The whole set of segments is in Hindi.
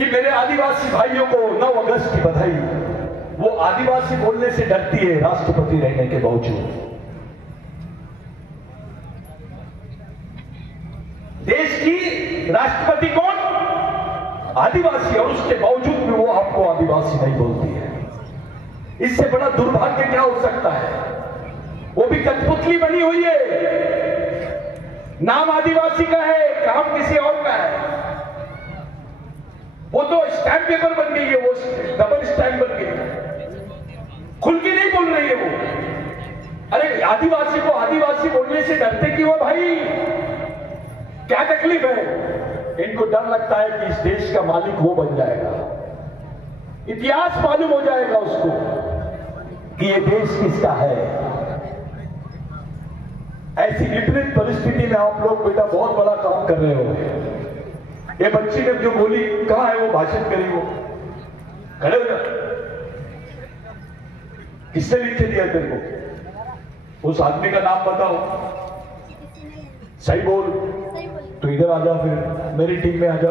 कि मेरे आदिवासी भाइयों को 9 अगस्त की बधाई। वो आदिवासी बोलने से डरती है राष्ट्रपति रहने के बावजूद। देश की राष्ट्रपति कौन? आदिवासी, और उसके बावजूद भी वो आपको आदिवासी नहीं बोलती है। इससे बड़ा दुर्भाग्य क्या हो सकता है? वो भी कठपुतली बनी हुई है, नाम आदिवासी का है, काम किसी और का है। वो तो स्टैंप पेपर बन गई है, वो डबल स्टैंप बन गई है, खुल के नहीं बोल रही है वो। अरे आदिवासी को आदिवासी बोलने से डरते क्यों भाई? क्या तकलीफ है? इनको डर लगता है कि इस देश का मालिक वो बन जाएगा, इतिहास मालूम हो जाएगा उसको कि ये देश किसका है। ऐसी विपरीत परिस्थिति में आप लोग बेटा बहुत बड़ा काम कर रहे हो। ये बच्ची ने जो बोली, कहां है वो भाषण करी? वो खड़े हो जा। किसने लिख के दिया तेरे को? उस आदमी का नाम बताओ। सही बोल। तो इधर आ जा, फिर मेरी टीम में आ जा।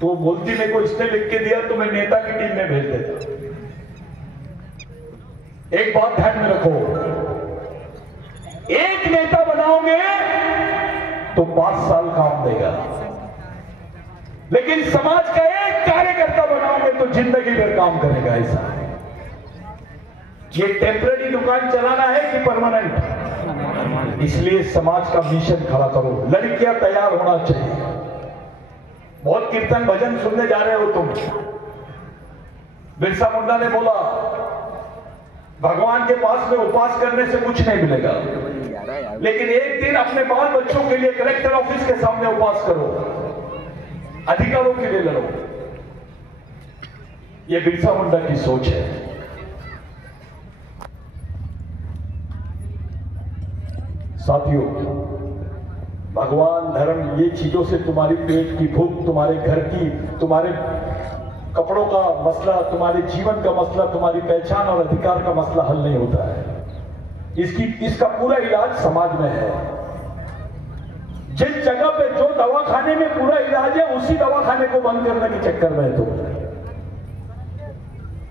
तो बोलती मेरे को इसने लिख के दिया तो मैं नेता की टीम में भेज देता। एक बात ध्यान में रखो, एक नेता बनाओगे तो 5 साल काम देगा, लेकिन समाज का एक कार्यकर्ता बनाओगे तो जिंदगी भर काम करेगा। ऐसा ये टेम्पररी दुकान चलाना है कि परमानेंट? इसलिए समाज का मिशन खड़ा करो। लड़कियां तैयार होना चाहिए। बहुत कीर्तन भजन सुनने जा रहे हो तुम। बिरसा मुंडा ने बोला भगवान के पास में उपवास करने से कुछ नहीं मिलेगा, लेकिन एक दिन अपने बाल बच्चों के लिए कलेक्टर ऑफिस के सामने उपवास करो, अधिकारों के लिए लड़ो। यह बिरसा मुंडा की सोच है। साथियों, भगवान, धर्म, ये चीजों से तुम्हारी पेट की भूख, तुम्हारे घर की, तुम्हारे कपड़ों का मसला, तुम्हारे जीवन का मसला, तुम्हारी पहचान और अधिकार का मसला हल नहीं होता है। इसका पूरा इलाज समाज में है। जिस जगह पे जो दवाखाने में पूरा इलाज है, उसी दवाखाने को बंद करने के चक्कर में तो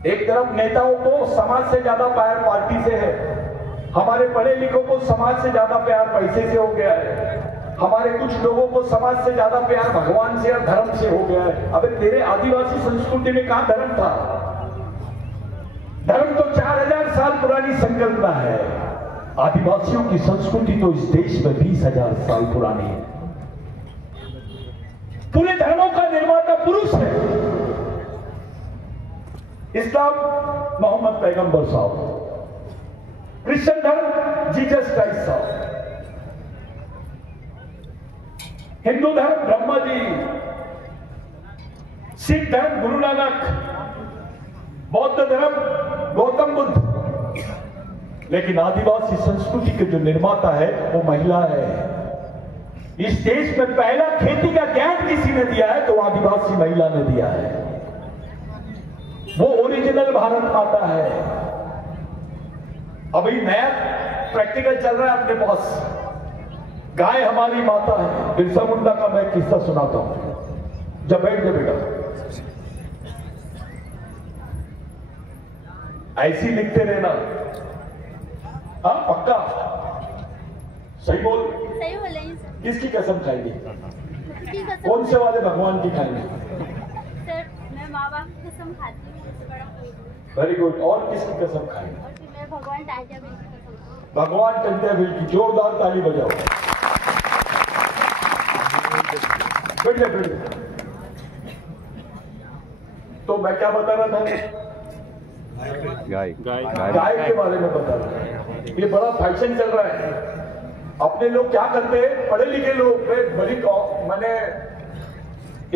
एक तरफ नेताओं को समाज से ज्यादा प्यार पार्टी से है, हमारे पढ़े लिखों को समाज से ज्यादा प्यार पैसे से हो गया है, हमारे कुछ लोगों को समाज से ज्यादा प्यार भगवान से और धर्म से हो गया है। अबे तेरे आदिवासी संस्कृति में कहां धर्म था? धर्म तो 4000 साल पुरानी संकल्पना है। आदिवासियों की संस्कृति तो इस देश में 20,000 साल पुरानी है। पूरे धर्मों का निर्माता पुरुष है। इस्लाम मोहम्मद पैगंबर साहब, क्रिश्चियन धर्म जीसस क्राइस्ट साहब, हिंदू धर्म ब्रह्मा जी, सिख धर्म गुरु नानक, बौद्ध धर्म गौतम बुद्ध। लेकिन आदिवासी संस्कृति के जो निर्माता है वो महिला है। इस देश में पहला खेती का ज्ञान किसी ने दिया है तो आदिवासी महिला ने दिया है। वो ओरिजिनल भारत माता है। अभी नया प्रैक्टिकल चल रहा है अपने पास, गाय हमारी माता है। बिरसा मुंडा का मैं किस्सा सुनाता हूं। जब बैठ जा बेटा, ऐसी लिखते रहना। हाँ पक्का? सही बोल। सही बोल रही सर। किसकी कसम खाएगी? कौन से वाले भगवान की खाएंगे? सर मैं माँ बाप की कसम खाती हूँ, इससे बड़ा कोई नहीं। Very good. और किसकी कसम खाएंगे? और फिर मैं भगवान टाटिया बिल की कसम खाती हूँ। भगवान टंटिया बिल की। जोरदार ताली बजाओ। बैठ जा, बैठ जा। तो मैं क्या बता रहा था? गाय के बारे में बता रहा था। ये बड़ा फैशन चल रहा है। अपने लोग क्या करते हैं, पढ़े लिखे लोग, मैंने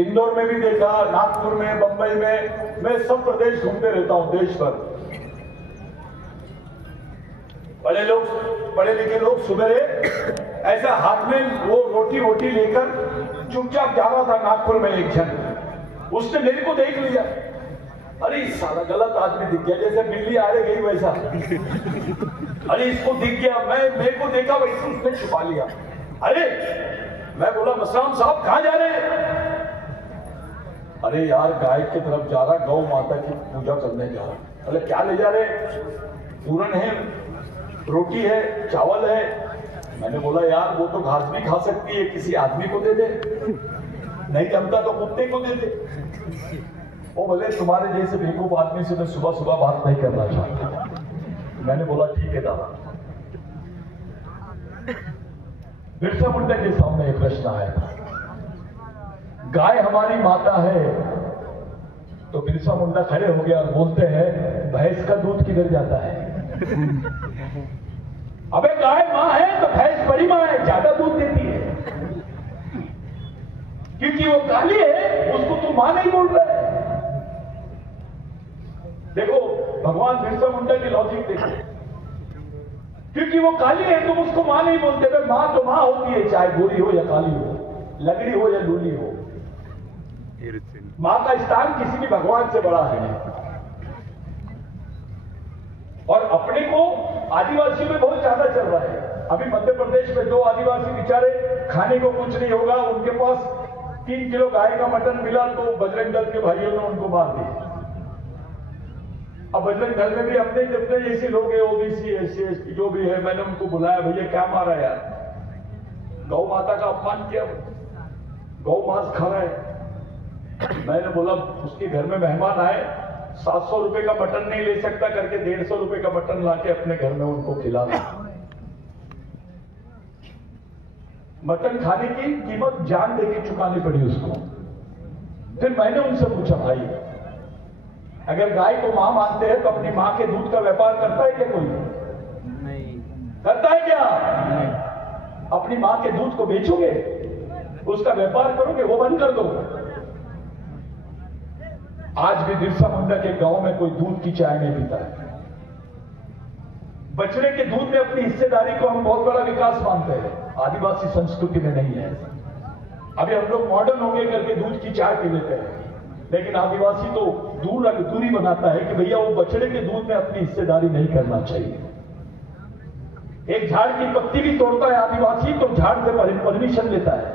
इंदौर में भी देखा, नागपुर में, बंबई में, मैं सब प्रदेश घूमते रहता हूं, देश भर। पढ़े लिखे लोग सवेरे ऐसा हाथ में वो रोटी लेकर चुपचाप जा रहा था नागपुर में एक जन। उसने मेरे को देख लिया, अरे साला गलत आदमी दिख गया, जैसे बिल्ली आ रही गई वैसा। अरे इसको दिख गया, मेरे को देखा वैसे उसने छुपा लिया। अरे मैं बोला मसराम साहब कहां जा रहे हैं? अरे यार गाय की तरफ जा रहा, गौ माता की पूजा करने जा रहा। अरे क्या ले जा रहे? पूरन है, रोटी है, चावल है। मैंने बोला यार वो तो घास भी खा सकती है, किसी आदमी को दे दे, नहीं जमता तो कुत्ते को दे दे। वो बोले तुम्हारे जैसे बेवकूफ आदमी से मैं सुबह सुबह बात नहीं करना चाहता। मैंने बोला ठीक है दादा। बिरसा मुंडा के सामने एक प्रश्न आया था, गाय हमारी माता है, तो बिरसा मुंडा खड़े हो गया और बोलते हैं भैंस का दूध किधर जाता है? अबे गाय मां है तो भैंस बड़ी मां है, ज्यादा दूध देती है, क्योंकि वो काली है, उसको तू मां नहीं बोल रहा है। देखो भगवान बिरसा मुंडा की लॉजिक देखो, क्योंकि वो काली है तुम उसको मां नहीं बोलते। भाई मां तो मां होती है, चाहे गोरी हो या काली हो, लगड़ी हो या लूली हो। मां का स्थान किसी भी भगवान से बड़ा है। और अपने को आदिवासियों में बहुत ज्यादा चल रहा है। अभी मध्य प्रदेश में 2 आदिवासी बेचारे, खाने को कुछ नहीं होगा, उनके पास 3 किलो गाय का मटन मिला तो बजरंग दल के भाइयों ने उनको मार दिया। अब बजरंग दल में भी अपने जितने जैसे लोग हैं, ओबीसी SC ST जो भी है, मैंने उनको बुलाया, भैया क्या मारा यार, गौ माता का अपमान किया, गौ मांस खा रहा है। मैंने बोला उसके घर में मेहमान आए, 700 रुपए का मटन नहीं ले सकता करके 150 रुपए का मटन लाके अपने घर में उनको खिला दिया। मटन खाने की कीमत जान देके चुकानी पड़ी उसको। फिर मैंने उनसे पूछा भाई अगर गाय को मां मानते हैं तो अपनी मां के दूध का व्यापार करता है क्या कोई? नहीं करता है क्या? नहीं। अपनी मां के दूध को बेचोगे, उसका व्यापार करोगे, वो बंद कर दो। आज भी बिरसा मुंडा के गांव में कोई दूध की चाय नहीं पीता है। बछड़े के दूध में अपनी हिस्सेदारी को हम बहुत बड़ा विकास मानते हैं, आदिवासी संस्कृति में नहीं है। अभी हम लोग मॉडर्न हो गए करके दूध की चाय पी लेते हैं, लेकिन आदिवासी तो दूरी बनाता है कि भैया वो बछड़े के दूध में अपनी हिस्सेदारी नहीं करना चाहिए। एक झाड़ की पत्ती भी तोड़ता है आदिवासी तो झाड़ से परमिशन लेता है।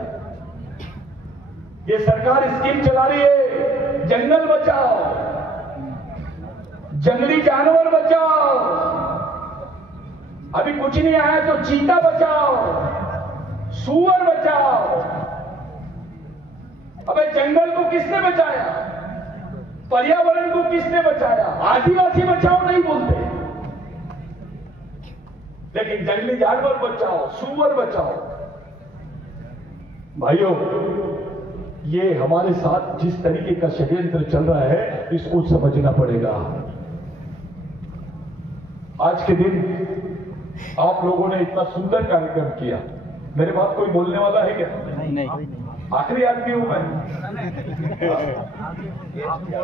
ये सरकार स्कीम चला रही है, जंगल बचाओ, जंगली जानवर बचाओ। अभी कुछ नहीं आया तो चीता बचाओ, सूअर बचाओ। अबे जंगल को किसने बचाया? पर्यावरण को किसने बचाया? आदिवासी बचाओ नहीं बोलते, लेकिन जंगली जानवर बचाओ, सूअर बचाओ। भाइयों, ये हमारे साथ जिस तरीके का षड्यंत्र चल रहा है इसको समझना पड़ेगा। आज के दिन आप लोगों ने इतना सुंदर कार्यक्रम किया। मेरे बात कोई बोलने वाला है क्या? नहीं। आखिरी आदमी हूं मैं।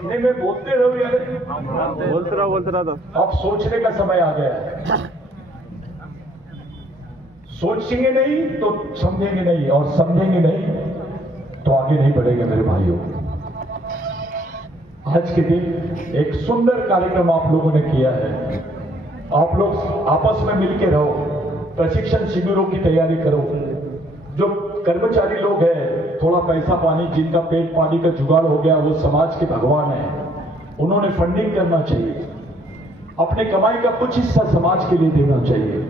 नहीं, मैं बोलते रहो यार, बोलते रहो। अब सोचने का समय आ गया है। सोचेंगे नहीं तो समझेंगे नहीं, और समझेंगे नहीं तो आगे नहीं बढ़ेगा। मेरे भाइयों, आज के दिन एक सुंदर कार्यक्रम आप लोगों ने किया है। आप लोग आपस में मिलकर रहो, प्रशिक्षण शिविरों की तैयारी करो। जो कर्मचारी लोग हैं, थोड़ा पैसा पानी, जिनका पेट पानी का जुगाड़ हो गया, वो समाज के भगवान हैं, उन्होंने फंडिंग करना चाहिए। अपने कमाई का कुछ हिस्सा समाज के लिए देना चाहिए।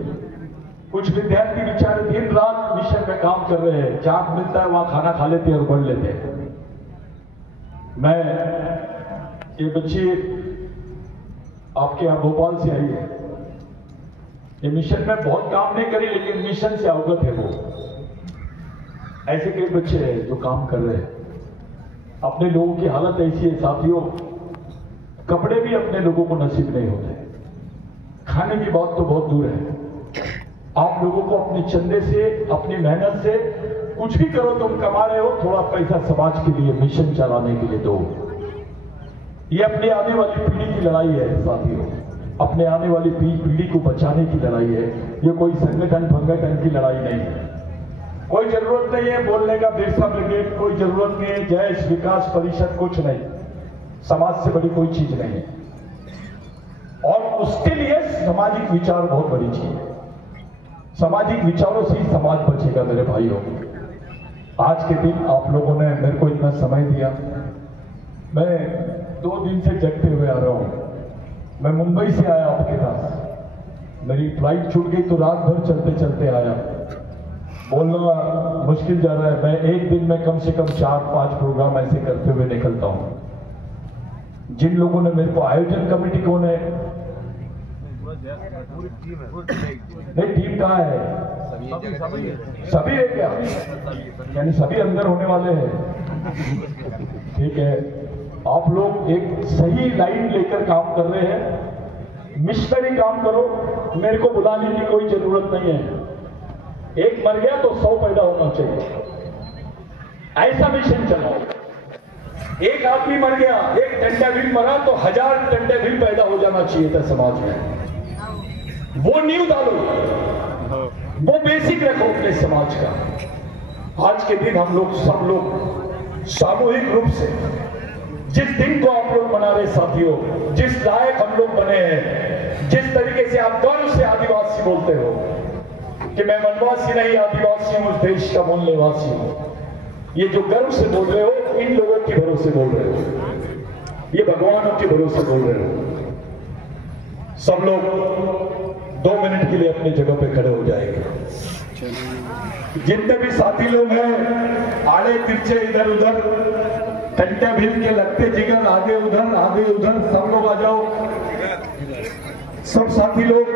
कुछ विद्यार्थी बेचारे दिन रात मिशन में काम कर रहे हैं, जहां मिलता है वहां खाना खा लेते हैं और बढ़ लेते हैं। मैं ये बच्ची आपके यहां भोपाल से आई है, ये मिशन में बहुत काम नहीं करी लेकिन मिशन से अवगत है। वो ऐसे कई बच्चे हैं जो काम कर रहे हैं। अपने लोगों की हालत ऐसी है साथियों, कपड़े भी अपने लोगों को नसीब नहीं होते, खाने की बात तो बहुत दूर है। आप लोगों को अपने चंदे से, अपनी मेहनत से कुछ भी करो, तुम कमा रहे हो, थोड़ा पैसा समाज के लिए, मिशन चलाने के लिए दो। ये अपने आने वाली पीढ़ी की लड़ाई है साथियों, अपने आने वाली पीढ़ी को बचाने की लड़ाई है। ये कोई संगठन की लड़ाई नहीं है। कोई जरूरत नहीं है बोलने का बिरसा ब्रिगेड, कोई जरूरत नहीं है जय विकास परिषद, कुछ नहीं। समाज से बड़ी कोई चीज नहीं है, और उसके लिए सामाजिक विचार बहुत बड़ी चीज है। सामाजिक विचारों से ही समाज बचेगा। मेरे भाइयों, आज के दिन आप लोगों ने मेरे को इतना समय दिया, मैं 2 दिन से जगते हुए आ रहा हूं। मैं मुंबई से आया आपके पास, मेरी फ्लाइट छूट गई तो रात भर चलते चलते आया। बोलना मुश्किल जा रहा है। मैं एक दिन में कम से कम 4-5 प्रोग्राम ऐसे करते हुए निकलता हूं। जिन लोगों ने मेरे को, आयोजन कमेटी कौन है? नहीं, टीम कहाँ है? सभी है क्या? यानी सभी अंदर होने वाले हैं। ठीक है, आप लोग एक सही लाइन लेकर काम कर रहे हैं। मिशनरी काम करो, मेरे को बुलाने की कोई जरूरत नहीं है। एक मर गया तो 100 पैदा होना चाहिए, ऐसा मिशन चलाओ। एक आदमी मर गया, एक टंडा मरा तो 1000 टंडा पैदा हो जाना चाहिए था समाज में। वो नींव डालो, वो बेसिक रखो अपने समाज का। आज के दिन हम लोग सब लोग सामूहिक रूप से जिस दिन को आप लोग मना रहे साथियों, जिस लायक हम लोग बने हैं, जिस तरीके से आप गर्व से आदिवासी बोलते हो कि मैं वनवासी नहीं आदिवासी हूं, उस देश का मूल निवासी हूं, ये जो गर्व से बोल रहे हो, इन लोगों के भरोसे बोल रहे हो, ये भगवानों के भरोसे बोल रहे हो। सब लोग 2 मिनट के लिए अपनी जगह पे खड़े हो जाएंगे। जितने भी साथी लोग हैं, आड़े तिरछे इधर उधर, टंटा भील के लगते जिगर, आगे उधर सब लोग आ जाओ। सब साथी लोग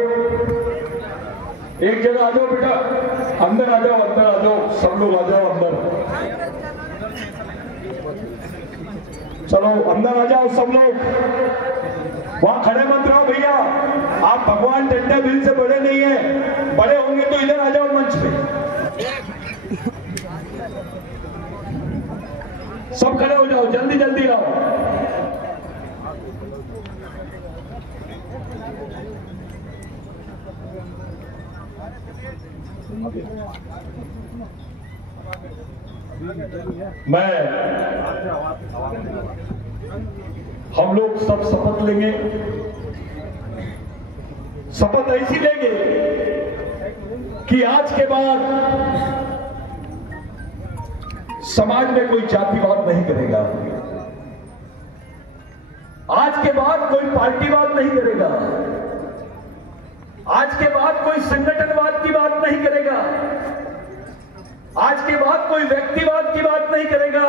एक जगह आ जाओ बेटा, अंदर आ जाओ, सब लोग आ जाओ अंदर। चलो अंदर आ जाओ सब लोग। वहां खड़े मत रहो भैया, आप भगवान टंटा भील से बड़े नहीं है, बड़े होंगे तो इधर आ जाओ मंच पे। सब खड़े हो जाओ, जल्दी जल्दी आओ। हम लोग सब शपथ लेंगे। शपथ ऐसी लेंगे कि आज के बाद समाज में कोई जातिवाद नहीं करेगा, आज के बाद कोई पार्टीवाद नहीं करेगा, आज के बाद कोई संगठनवाद की बात नहीं करेगा, आज के बाद कोई व्यक्तिवाद की बात नहीं करेगा,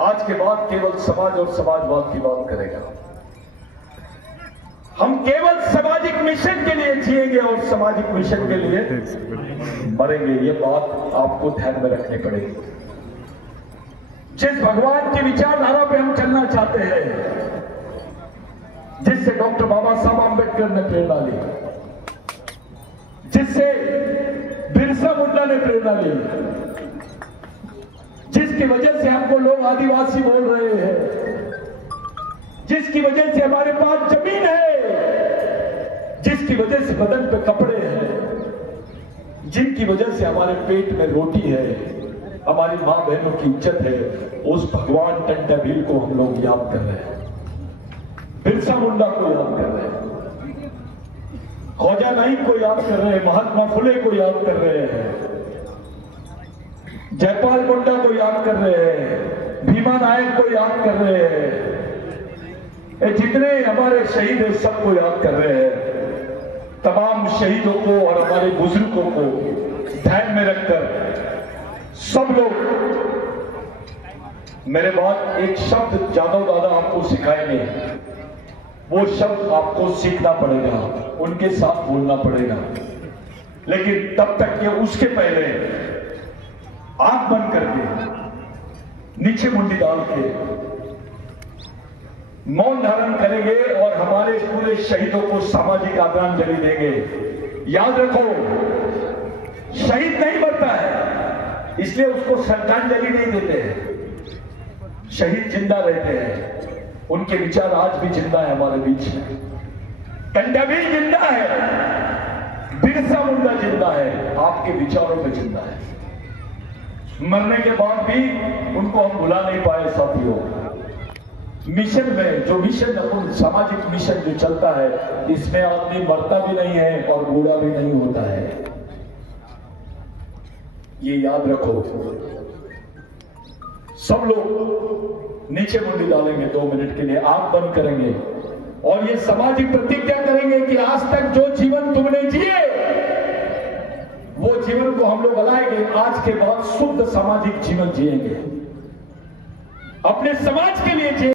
आज के बाद केवल समाज और समाजवाद की बात करेगा। हम केवल सामाजिक मिशन के लिए जिएंगे और सामाजिक मिशन के लिए मरेंगे। ये बात आपको ध्यान में रखनी पड़ेगी। जिस भगवान की विचारधारा पे हम चलना चाहते हैं, जिससे डॉक्टर बाबा साहब आंबेडकर ने प्रेरणा ली, जिससे बिरसा मुंडा ने प्रेरणा ली, जिसकी वजह से हमको लोग आदिवासी बोल रहे हैं, जिसकी वजह से हमारे पास जमीन है, जिसकी वजह से बदन पे कपड़े हैं, जिनकी वजह से हमारे पेट में रोटी है, हमारी मां बहनों की इज्जत है, उस भगवान टंटा भील को हम लोग याद कर रहे हैं, बिरसा मुंडा को याद कर रहे हैं, ख्वाजा नाइक को याद कर रहे हैं, महात्मा फुले को याद कर रहे हैं, जयपाल मुंडा को याद कर रहे हैं, भीमा नायक को याद कर रहे हैं, जितने हमारे शहीद हैं सबको याद कर रहे हैं। तमाम शहीदों को और हमारे बुजुर्गों को ध्यान में रखकर सब लोग, मेरे बाद एक शब्द जादव दादा आपको सिखाएंगे, वो शब्द आपको सीखना पड़ेगा, उनके साथ बोलना पड़ेगा। लेकिन तब तक के उसके पहले आंख बंद करके, नीचे मुंडी डाल के मौन धारण करेंगे और हमारे पूरे शहीदों को सामाजिक आदरांजलि देंगे। याद रखो, शहीद नहीं मरता है इसलिए उसको श्रद्धांजलि नहीं देते हैं, शहीद जिंदा रहते हैं, उनके विचार आज भी जिंदा है हमारे बीच में। टंटा भील जिंदा है, बिरसा मुंडा जिंदा है, आपके विचारों में जिंदा है। मरने के बाद भी उनको हम भुला नहीं पाए साथियों। मिशन में जो मिशन, अपन सामाजिक मिशन जो चलता है, इसमें आदमी मरता भी नहीं है और बूढ़ा भी नहीं होता है, ये याद रखो सब लोग। नीचे मुंडी डालेंगे 2 मिनट के लिए, आंख बंद करेंगे और ये सामाजिक प्रतिज्ञा करेंगे कि आज तक जो जीवन तुमने जिए वो जीवन को हम लोग अलाएंगे, आज के बाद शुद्ध सामाजिक जीवन जिएंगे, अपने समाज के लिए जिए।